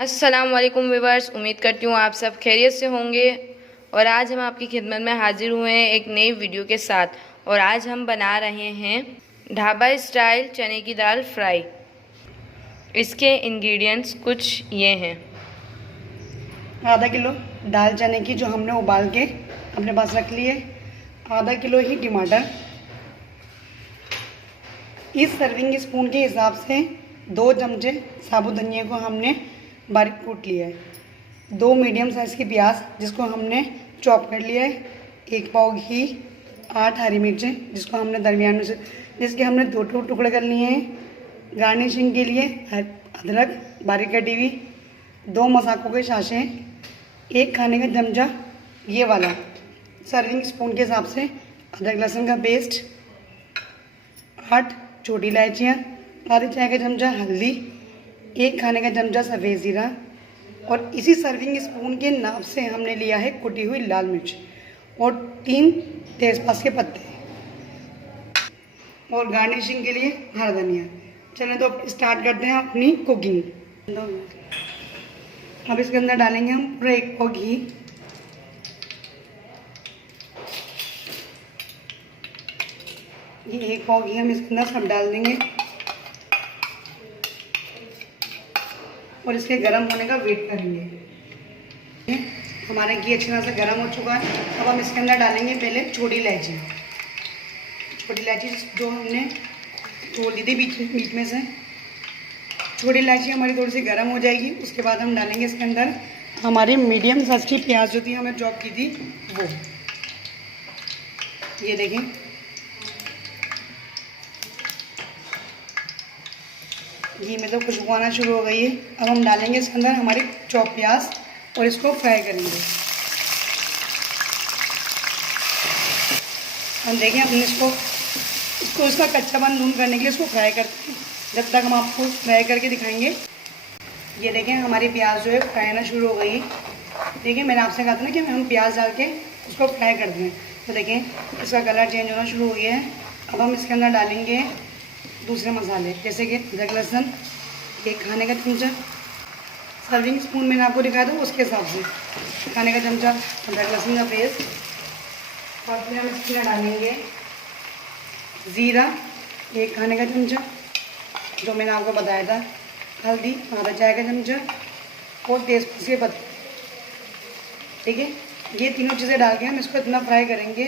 अस्सलाम वालेकुम व्यूअर्स, उम्मीद करती हूँ आप सब खैरियत से होंगे। और आज हम आपकी खिदमत में हाजिर हुए हैं एक नई वीडियो के साथ। और आज हम बना रहे हैं ढाबा स्टाइल चने की दाल फ्राई। इसके इंग्रेडिएंट्स कुछ ये हैं। आधा किलो दाल चने की जो हमने उबाल के अपने पास रख ली है। आधा किलो ही टमाटर। इस सर्विंग स्पून के हिसाब से 2 चमचे साबुत धनिया को हमने बारीक कूट लिया है। 2 मीडियम साइज़ की प्याज जिसको हमने चॉप कर लिया है। 1 पाव घी, 8 हरी मिर्चें जिसको हमने दरमियान में से जिसके हमने 2 टुकड़े कर लिए हैं। गार्निशिंग के लिए अदरक बारीक कटी हुई, 2 मसाकों के शाशें, 1 खाने का चमचा ये वाला सर्विंग स्पून के हिसाब से अदरक लहसुन का पेस्ट, 8 छोटी इलायचियाँ, आधे चाय का चमचा हल्दी, 1 खाने का चमचा सफ़ेद ज़ीरा और इसी सर्विंग स्पून के नाप से हमने लिया है कुटी हुई लाल मिर्च और 3 तेज़पात के पत्ते और गार्निशिंग के लिए हरा धनिया। चलें तो स्टार्ट करते हैं अपनी कुकिंग। अब इसके अंदर डालेंगे हम पूरा 1 पाव घी, ये 1 पाव घी हम इसके अंदर सब डाल देंगे और इसके गर्म होने का वेट करेंगे। हमारा घी अच्छी तरह से गर्म हो चुका है। अब हम इसके अंदर डालेंगे पहले छोटी इलायची। छोटी इलायची जो हमने तोड़ दी थी बीच में से। छोटी इलायची हमारी थोड़ी सी गर्म हो जाएगी, उसके बाद हम डालेंगे इसके अंदर हमारी मीडियम साइज की प्याज जो थी हमने चॉप की थी वो। ये देखें, घी में तो खुशबू आना शुरू हो गई है। अब हम डालेंगे इसके अंदर हमारी चॉप प्याज और इसको फ्राई करेंगे। हम देखें अपने इसको इसका कच्चापन दूर करने के लिए इसको फ्राई करते हैं, जब तक हम आपको फ्राई करके दिखाएंगे। ये देखें हमारी प्याज जो है फ्राई होना शुरू हो गई है। देखिए मैंने आपसे कहा था ना कि हम प्याज डाल के उसको फ्राई कर दें, तो देखें इसका कलर चेंज होना शुरू हो गया है। अब हम इसके अंदर डालेंगे दूसरे मसाले जैसे कि अदरक लहसुन 1 खाने का चमचा, सर्विंग स्पून मैंने आपको दिखाया था उसके हिसाब से खाने का चमचा अदरक लहसुन का पेस्ट। और फिर हम इसके अंदर डालेंगे ज़ीरा 1 खाने का चमचा जो मैंने आपको बताया था, हल्दी आधा चाय का चमचा और तेज़पात के पत्ते। ठीक है, ये तीनों चीज़ें डाल के हम इसको इतना फ्राई करेंगे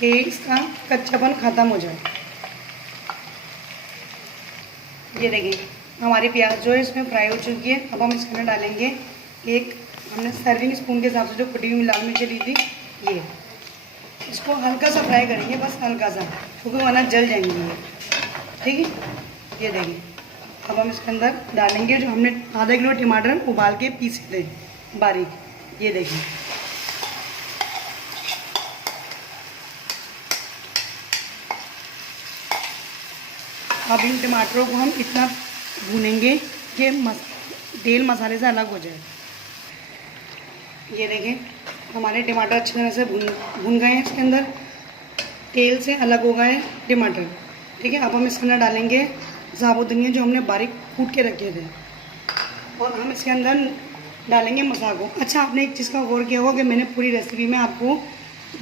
कि इसका कच्चापन ख़त्म हो जाए। ये देखिए हमारी प्याज जो है इसमें फ्राई हो चुकी है। अब हम इसके अंदर डालेंगे हमने सर्विंग स्पून के हिसाब से जो कटी हुई लाल मिर्ची ली थी ये। इसको हल्का सा फ्राई करेंगे, बस हल्का सा, क्योंकि वरना जल जाएंगे ये। ठीक है, ये देखिए अब हम इसके अंदर डालेंगे जो हमने आधा किलो टमाटर उबाल के पीसे थे बारीक। ये देखिए अब इन टमाटरों को हम इतना भूनेंगे कि तेल मसाले से अलग हो जाए। ये देखें हमारे टमाटर अच्छी तरह से भून गए हैं, इसके अंदर तेल से अलग हो गए हैं टमाटर। ठीक है, अब हम इसके अंदर डालेंगे साबुत धनिया जो हमने बारीक कूट के रखे थे और हम इसके अंदर डालेंगे मसालों। अच्छा, आपने एक चीज़ का गौर किया होगा कि मैंने पूरी रेसिपी में आपको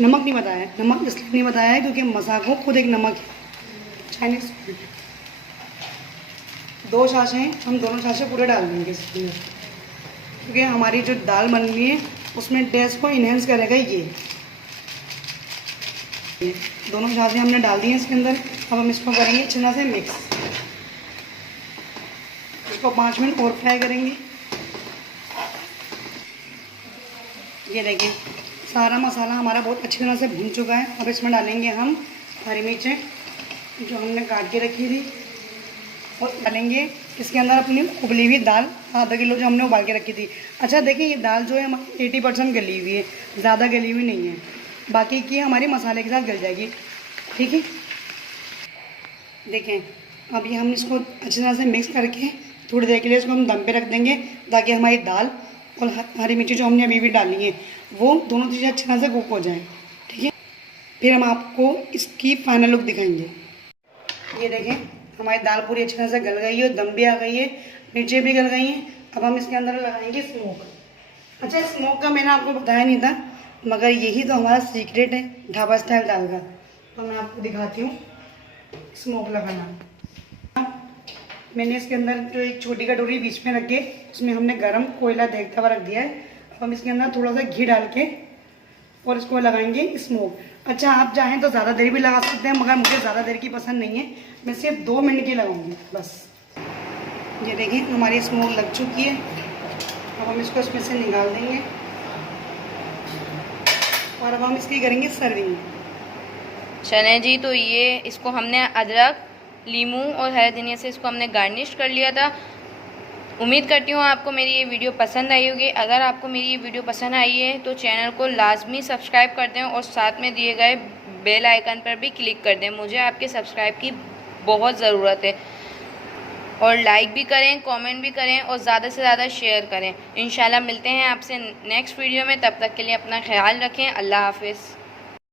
नमक नहीं बताया। नमक इसलिए नहीं बताया है क्योंकि मसालों खुद एक नमक है, चाइनीज़। 2 छाछें हम दोनों छाछें पूरे डाल देंगे इसके अंदर, क्योंकि हमारी जो दाल बन रही है उसमें टेस्ट को इन्हेंस करेगा ये। दोनों छाछें हमने डाल दी हैं इसके अंदर। अब हम इसको करेंगे अच्छी तरह से मिक्स। इसको 5 मिनट और फ्राई करेंगे। ये देखिए सारा मसाला हमारा बहुत अच्छी तरह से भून चुका है। अब इसमें डालेंगे हम हरी मिर्चें जो हमने काट के रखी थी और डालेंगे इसके अंदर अपनी उबली हुई दाल आधा किलो जो हमने उबाल के रखी थी। अच्छा देखिए ये दाल जो है हमारी 80% गली हुई है, ज़्यादा गली हुई नहीं है, बाकी की हमारी मसाले के साथ गल जाएगी। ठीक है, देखें अब ये हम इसको अच्छी तरह से मिक्स करके थोड़ी देर के लिए इसको हम दम पे रख देंगे ताकि हमारी दाल और हरी मिर्ची जो हमने अभी भी डाली है वो दोनों चीज़ें अच्छी तरह से कुक हो जाएँ। ठीक है, फिर हम आपको इसकी फाइनल लुक दिखाएंगे। ये देखें हमारी दाल पूरी अच्छी तरह से गल गई है, दम भी आ गई है, मिर्चें भी गल गई हैं। अब हम इसके अंदर लगाएंगे स्मोक। अच्छा, स्मोक का मैंने आपको बताया नहीं था, मगर यही तो हमारा सीक्रेट है ढाबा स्टाइल दाल का। तो मैं आपको दिखाती हूँ स्मोक लगाना। मैंने इसके अंदर जो एक छोटी कटोरी बीच में रख के उसमें हमने गरम कोयला देखता हुआ रख दिया है। अब हम इसके अंदर थोड़ा सा घी डाल के और इसको लगाएंगे स्मोक। अच्छा, आप चाहें तो ज़्यादा देर भी लगा सकते हैं, मगर मुझे ज़्यादा देर की पसंद नहीं है, मैं सिर्फ 2 मिनट की लगाऊंगी बस। ये देखिए हमारी स्मोक लग चुकी है। अब हम इसको इसमें से निकाल देंगे और अब हम इसकी करेंगे सर्विंग। चने जी, तो ये इसको हमने अदरक, लीमू और हरे धनिया से इसको हमने गार्निश कर लिया था। उम्मीद करती हूँ आपको मेरी ये वीडियो पसंद आई होगी। अगर आपको मेरी ये वीडियो पसंद आई है तो चैनल को लाजमी सब्सक्राइब कर दें और साथ में दिए गए बेल आइकन पर भी क्लिक कर दें। मुझे आपके सब्सक्राइब की बहुत ज़रूरत है। और लाइक भी करें, कमेंट भी करें और ज़्यादा से ज़्यादा शेयर करें। इंशाल्लाह मिलते हैं आपसे नेक्स्ट वीडियो में। तब तक के लिए अपना ख्याल रखें। अल्लाह हाफिज़।